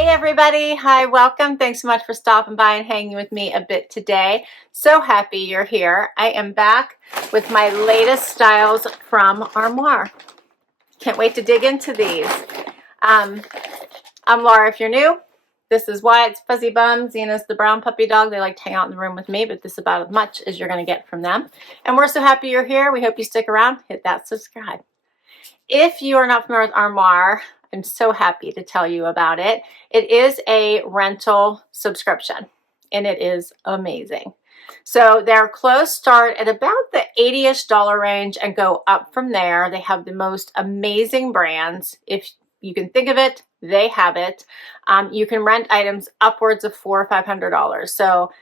Hey everybody, hi, welcome. Thanks so much for stopping by and hanging with me a bit today. So happy you're here. I am back with my latest styles from Armoire. Can't wait to dig into these. I'm Laura if you're new. This is Wyatt's Fuzzy Bum. Zena's the brown puppy dog. They like to hang out in the room with me, but this is about as much as you're going to get from them. And we're so happy you're here. We hope you stick around. Hit that subscribe. If you are not familiar with Armoire, I'm so happy to tell you about it. It is a rental subscription and it is amazing. So their clothes start at about the $80-ish range and go up from there. They have the most amazing brands. If you can think of it, they have it. You can rent items upwards of $400 or $500. So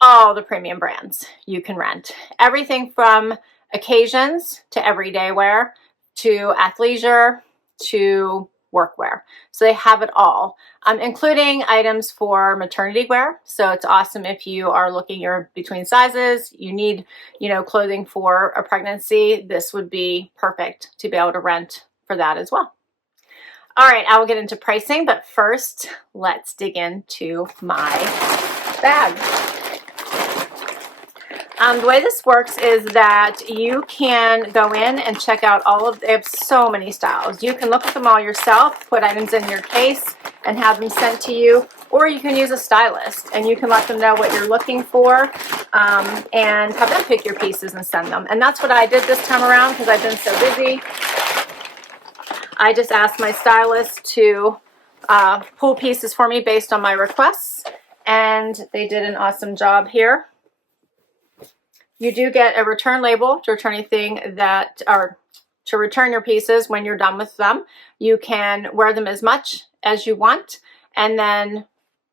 all the premium brands you can rent. Everything from occasions to everyday wear to athleisure to workwear. So they have it all, including items for maternity wear. So it's awesome if you are looking, you're between sizes, you need, clothing for a pregnancy. This would be perfect to be able to rent for that as well. All right, I will get into pricing, but first let's dig into my bag. The way this works is that you can go in and check out they have so many styles. You can look at them all yourself, put items in your case and have them sent to you, or you can use a stylist and you can let them know what you're looking for and have them pick your pieces and send them. And that's what I did this time around because I've been so busy. I just asked my stylist to pull pieces for me based on my requests, and they did an awesome job here. You do get a return label to return to return your pieces when you're done with them. You can wear them as much as you want and then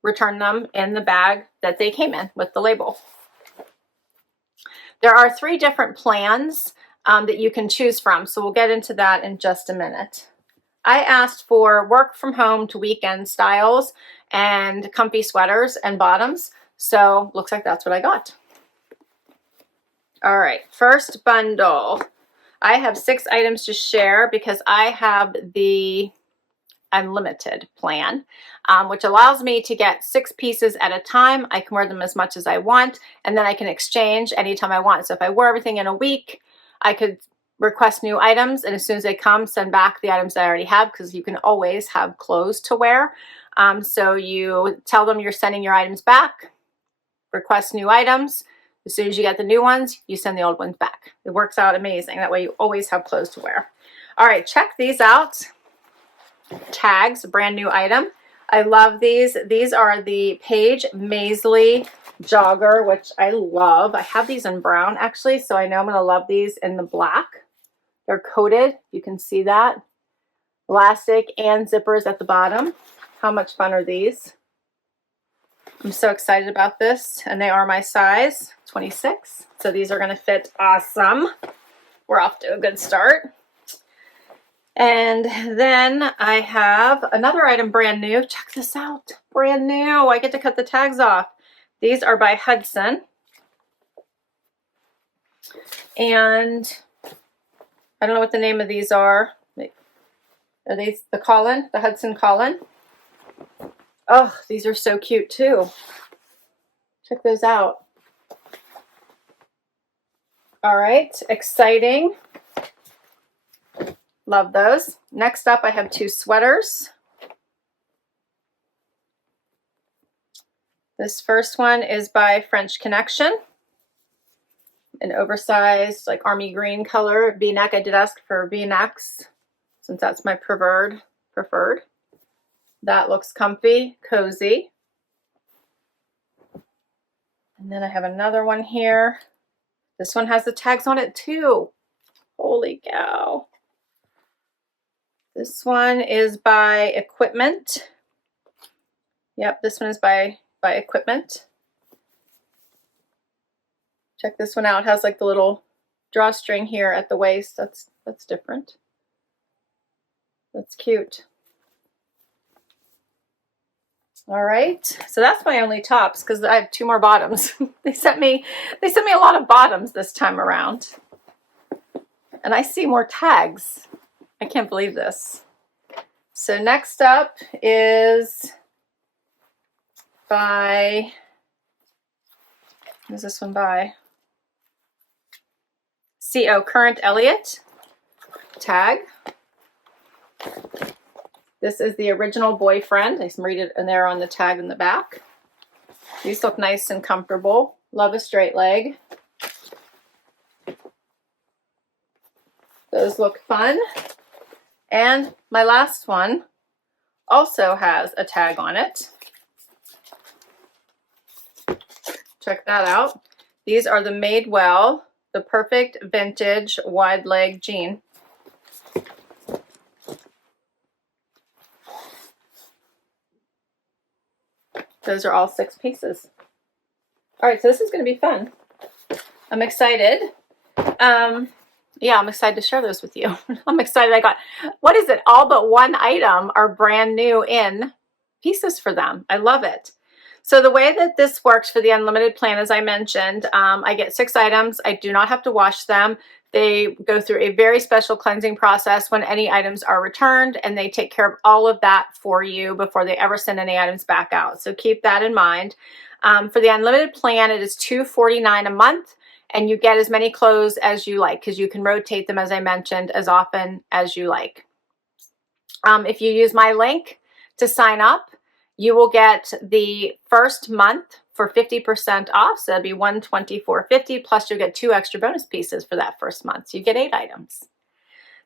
return them in the bag that they came in with the label. There are 3 different plans that you can choose from, so we'll get into that in just a minute. I asked for work from home to weekend styles and comfy sweaters and bottoms, so looks like that's what I got. All right, first bundle. I have 6 items to share because I have the unlimited plan, which allows me to get 6 pieces at a time. I can wear them as much as I want, and then I can exchange anytime I want. So if I wear everything in a week, I could request new items, and as soon as they come, send back the items I already have, because you can always have clothes to wear. So you tell them you're sending your items back, request new items. As soon as you get the new ones, you send the old ones back. It works out amazing. That way you always have clothes to wear. All right, check these out. Tags, brand new item. I love these. These are the Paige Mayslie Jogger, which I love. I have these in brown actually, so I know I'm going to love these in the black. They're coated. You can see that. Elastic and zippers at the bottom. How much fun are these? I'm so excited about this, and they are my size, 26. So these are going to fit awesome. We're off to a good start. And then I have another item brand new. Check this out. Brand new. I get to cut the tags off. These are by Hudson. And I don't know what the name of these are. Are these the Collin? The Hudson Collin? Oh, these are so cute too. Check those out. All right, exciting. Love those. Next up, I have 2 sweaters. This first one is by French Connection. An oversized, like army green color V-neck. I did ask for V-necks since that's my preferred. That looks comfy, cozy. And then I have another one here. This one has the tags on it too. Holy cow. This one is by Equipment. Yep, this one is by Equipment. Check this one out. It has like the little drawstring here at the waist. That's different. That's cute. All right, so that's my only tops because I have 2 more bottoms. They sent me a lot of bottoms this time around. And I see more tags. I can't believe this. So next up is by, who's this one by? Current Elliott tag. This is the original boyfriend. I can read it in there on the tag in the back. These look nice and comfortable. Love a straight leg. Those look fun. And my last one also has a tag on it. Check that out. These are the Madewell, the perfect vintage wide leg jean. Those are all 6 pieces. All right, so this is going to be fun. I'm excited. Yeah, I'm excited to share those with you. I'm excited. I got, what is it? All but one item are brand new in pieces for them. I love it. So the way that this works for the unlimited plan, as I mentioned, I get 6 items. I do not have to wash them. They go through a very special cleansing process when any items are returned, and they take care of all of that for you before they ever send any items back out. So keep that in mind. For the unlimited plan, it is $249 a month. And you get as many clothes as you like, because you can rotate them, as I mentioned, as often as you like. If you use my link to sign up, you will get the first month for 50% off. So that'd be $124.50, plus you'll get 2 extra bonus pieces for that first month. So you get 8 items.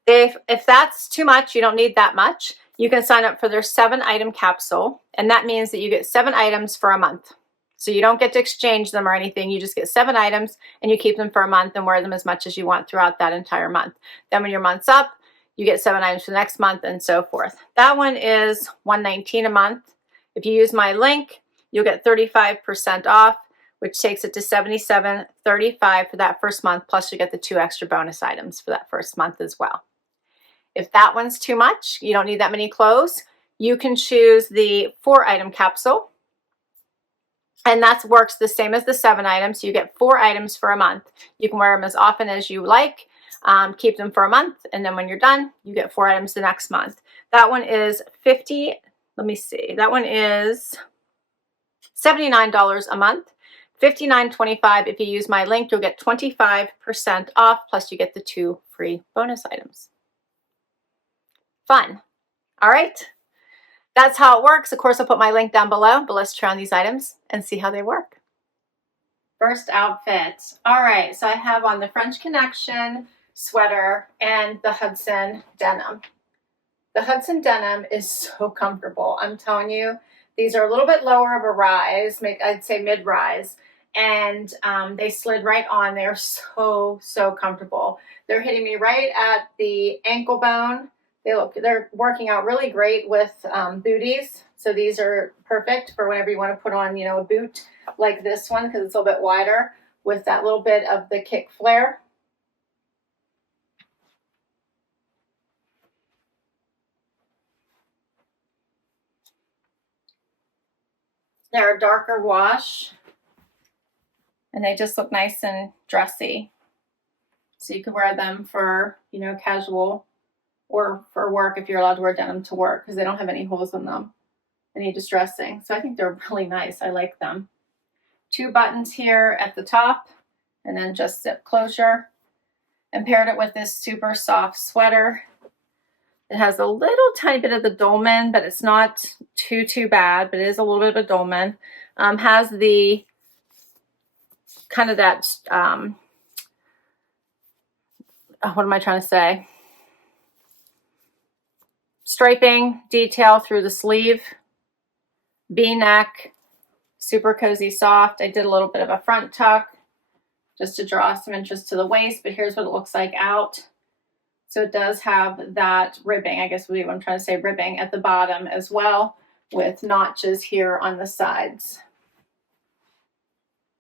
If that's too much, you don't need that much, you can sign up for their 7-item capsule. And that means that you get 7 items for a month. So you don't get to exchange them or anything. You just get 7 items and you keep them for a month and wear them as much as you want throughout that entire month. Then when your month's up, you get 7 items for the next month and so forth. That one is $119 a month. If you use my link, you'll get 35% off, which takes it to $77.35 for that first month. Plus you get the 2 extra bonus items for that first month as well. If that one's too much, you don't need that many clothes, you can choose the 4-item capsule. And that works the same as the 7 items. So you get 4 items for a month. You can wear them as often as you like, keep them for a month, and then when you're done, you get 4 items the next month. That one is that one is $79 a month. $59.25 if you use my link. You'll get 25% off, plus you get the 2 free bonus items. Fun. All right. That's how it works. Of course, I'll put my link down below, but let's try on these items and see how they work. First outfit. All right, so I have on the French Connection sweater and the Hudson denim. The Hudson denim is so comfortable. I'm telling you, these are a little bit lower of a rise, I'd say mid-rise, and they slid right on. They're so comfortable. They're hitting me right at the ankle bone. They're working out really great with booties. So these are perfect for whenever you want to put on, you know, a boot like this one, because it's a little bit wider with that little bit of the kick flare. They're a darker wash and they just look nice and dressy. So you could wear them for, you know, casual, or for work if you're allowed to wear denim to work, because they don't have any holes in them, any distressing. So I think they're really nice. I like them. 2 buttons here at the top and then just zip closure. And paired it with this super soft sweater. It has a little tiny bit of the dolman, but it's not too bad, but it is a little bit of a dolman. Has the kind of that, what am I trying to say? Striping detail through the sleeve, V-neck, super cozy soft. I did a little bit of a front tuck just to draw some interest to the waist, but here's what it looks like out. So it does have that ribbing, I guess what I'm trying to say, ribbing at the bottom as well, with notches here on the sides.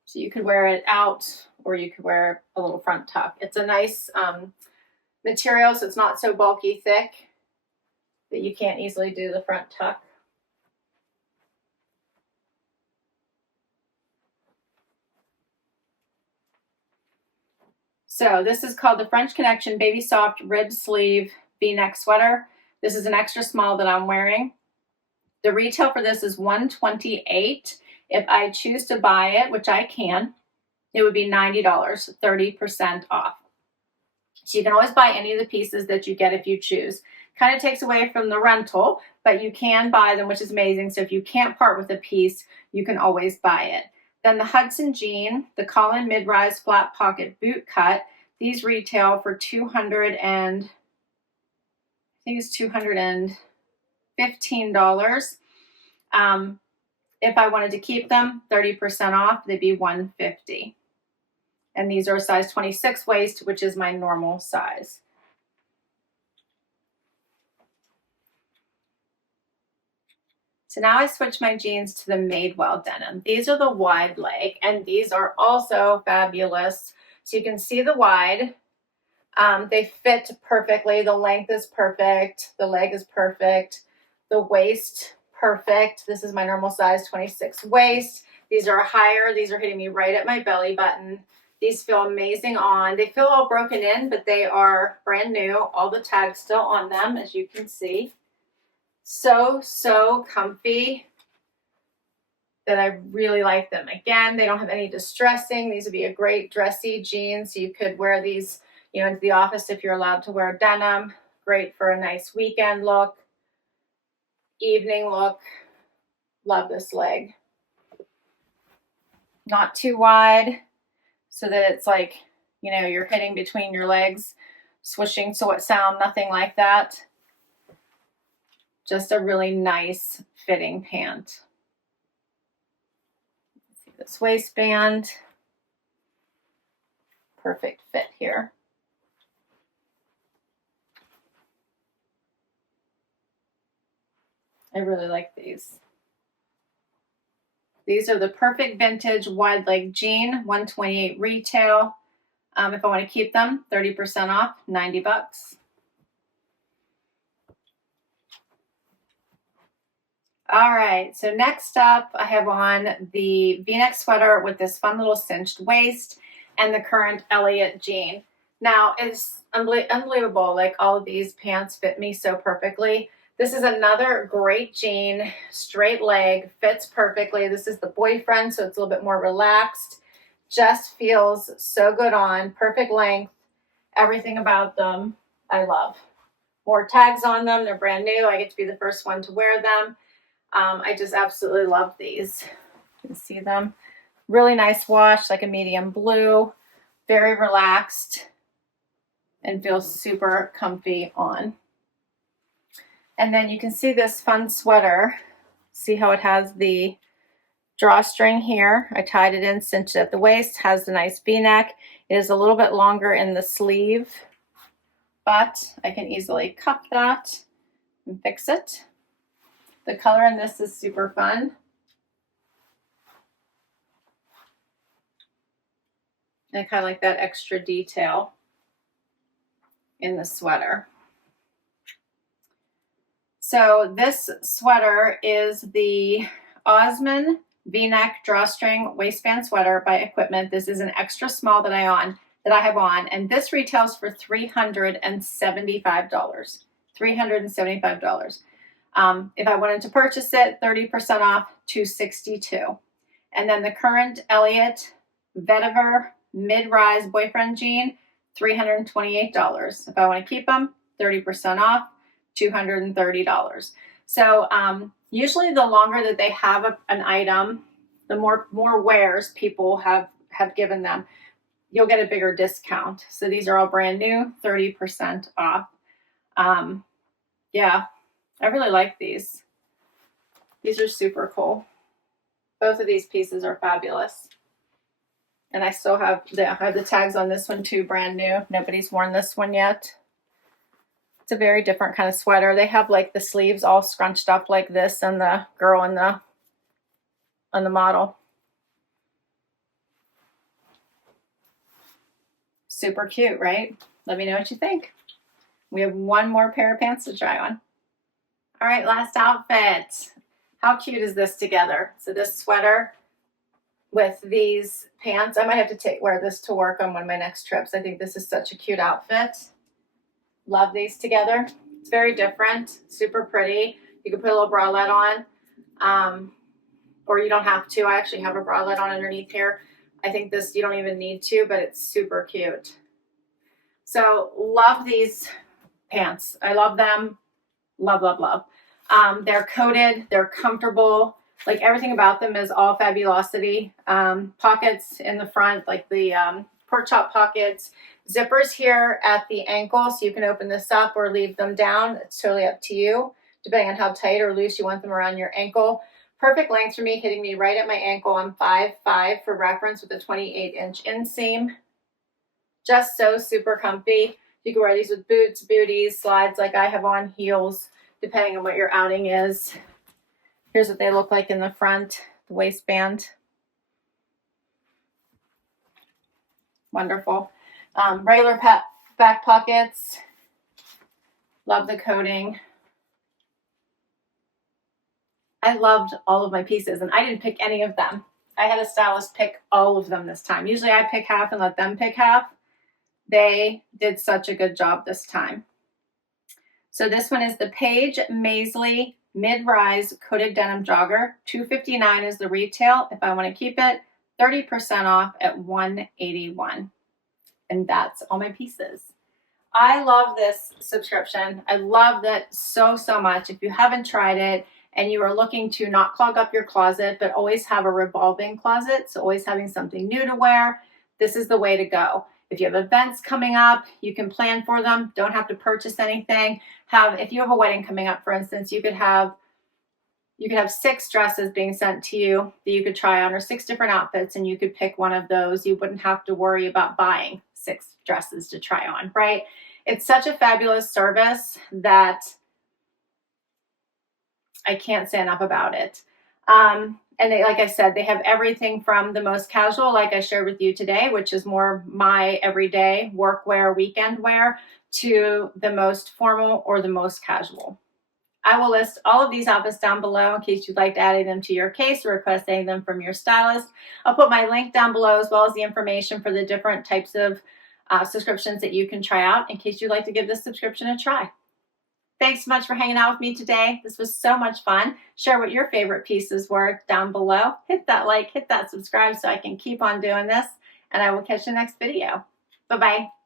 So you could wear it out, or you could wear a little front tuck. It's a nice material, so it's not so bulky thick that you can't easily do the front tuck. So this is called the French Connection Babysoft Rib Sleeve V-neck sweater. This is an extra small that I'm wearing. The retail for this is $128. If I choose to buy it, which I can, it would be $90, 30% off. So you can always buy any of the pieces that you get if you choose. Kind of takes away from the rental, but you can buy them, which is amazing. So if you can't part with a piece, you can always buy it. Then the Hudson jean, the Collin mid-rise flat pocket boot cut. These retail for $215. If I wanted to keep them, 30% off, they'd be $150. And these are a size 26 waist, which is my normal size. So now I switch my jeans to the Madewell denim. These are the wide leg, and these are also fabulous. So you can see the wide. They fit perfectly. The length is perfect. The leg is perfect. The waist, perfect. This is my normal size 26 waist. These are higher. These are hitting me right at my belly button. These feel amazing on. They feel all broken in, but they are brand new. All the tags still on them, as you can see. So comfy that I really like them. Again, they don't have any distressing. These would be a great dressy jean. So you could wear these, you know, into the office if you're allowed to wear denim. Great for a nice weekend look, evening look. Love this leg. Not too wide so that it's like, you know, you're hitting between your legs, swishing so it sound, nothing like that. Just a really nice fitting pant. See this waistband. Perfect fit here. I really like these. These are the perfect vintage wide leg jean, $128 retail. If I want to keep them, 30% off, $90. All right, so next up I have on the V-neck sweater with this fun little cinched waist and the current Elliott jean. Now, it's unbelievable, like all of these pants fit me so perfectly. This is another great jean, straight leg, fits perfectly. This is the boyfriend, so it's a little bit more relaxed. Just feels so good on, perfect length, everything about them I love. More tags on them, they're brand new. I get to be the first one to wear them. I just absolutely love these. You can see them. Really nice wash, like a medium blue, very relaxed, and feels super comfy on. And then you can see this fun sweater. See how it has the drawstring here. I tied it in, cinched it at the waist, has the nice V-neck. It is a little bit longer in the sleeve, but I can easily cuff that and fix it. The color in this is super fun. I kind of like that extra detail in the sweater. So this sweater is the Osman V-neck drawstring waistband sweater by Equipment. This is an extra small that I have on, and this retails for $375. $375. If I wanted to purchase it, 30% off, $262. And then the current Elliott Vetiver mid-rise boyfriend jean, $328. If I want to keep them, 30% off, $230. So usually the longer that they have an item, the more wears people have given them, you'll get a bigger discount. So these are all brand new, 30% off. Yeah, I really like these. These are super cool. Both of these pieces are fabulous. And I still have the tags on this one too, brand new. Nobody's worn this one yet. It's a very different kind of sweater. They have like the sleeves all scrunched up like this, and the girl on the model. Super cute, right? Let me know what you think. We have one more pair of pants to try on. All right, last outfit. How cute is this together? So this sweater with these pants. I might have to wear this to work on one of my next trips. I think this is such a cute outfit. Love these together. It's very different, super pretty. You can put a little bralette on, or you don't have to. I actually have a bralette on underneath here. I think this, you don't even need to, but it's super cute. So love these pants. I love them. Love, love, love. They're coated. They're comfortable. Like everything about them is all fabulosity. Pockets in the front, like the pork chop pockets. Zippers here at the ankle, so you can open this up or leave them down. It's totally up to you, depending on how tight or loose you want them around your ankle. Perfect length for me, hitting me right at my ankle. I'm 5'5" for reference with a 28-inch inseam. Just so super comfy. You can wear these with boots, booties, slides like I have on, heels, depending on what your outing is. Here's what they look like in the front, the waistband. Wonderful. Regular back pockets. Love the coating. I loved all of my pieces, and I didn't pick any of them. I had a stylist pick all of them this time. Usually I pick half and let them pick half. They did such a good job this time. So this one is the Paige Mayslie mid-rise coated denim jogger. $259 is the retail. If I want to keep it, 30% off at $181. And that's all my pieces. I love this subscription. I love that so, so much. If you haven't tried it and you are looking to not clog up your closet, but always have a revolving closet, so always having something new to wear, this is the way to go. If you have events coming up, you can plan for them. Don't have to purchase anything. If you have a wedding coming up, for instance, you could have 6 dresses being sent to you that you could try on, or 6 different outfits, and you could pick one of those. You wouldn't have to worry about buying 6 dresses to try on, right? It's such a fabulous service that I can't say enough about it. And like I said, they have everything from the most casual, like I shared with you today, which is more my everyday work wear, weekend wear, to the most formal or the most casual. I will list all of these outfits down below in case you'd like to add them to your case or request any of them from your stylist. I'll put my link down below as well as the information for the different types of subscriptions that you can try out in case you'd like to give this subscription a try. Thanks so much for hanging out with me today. This was so much fun. Share what your favorite pieces were down below. Hit that like, hit that subscribe so I can keep on doing this, and I will catch you next video. Bye-bye.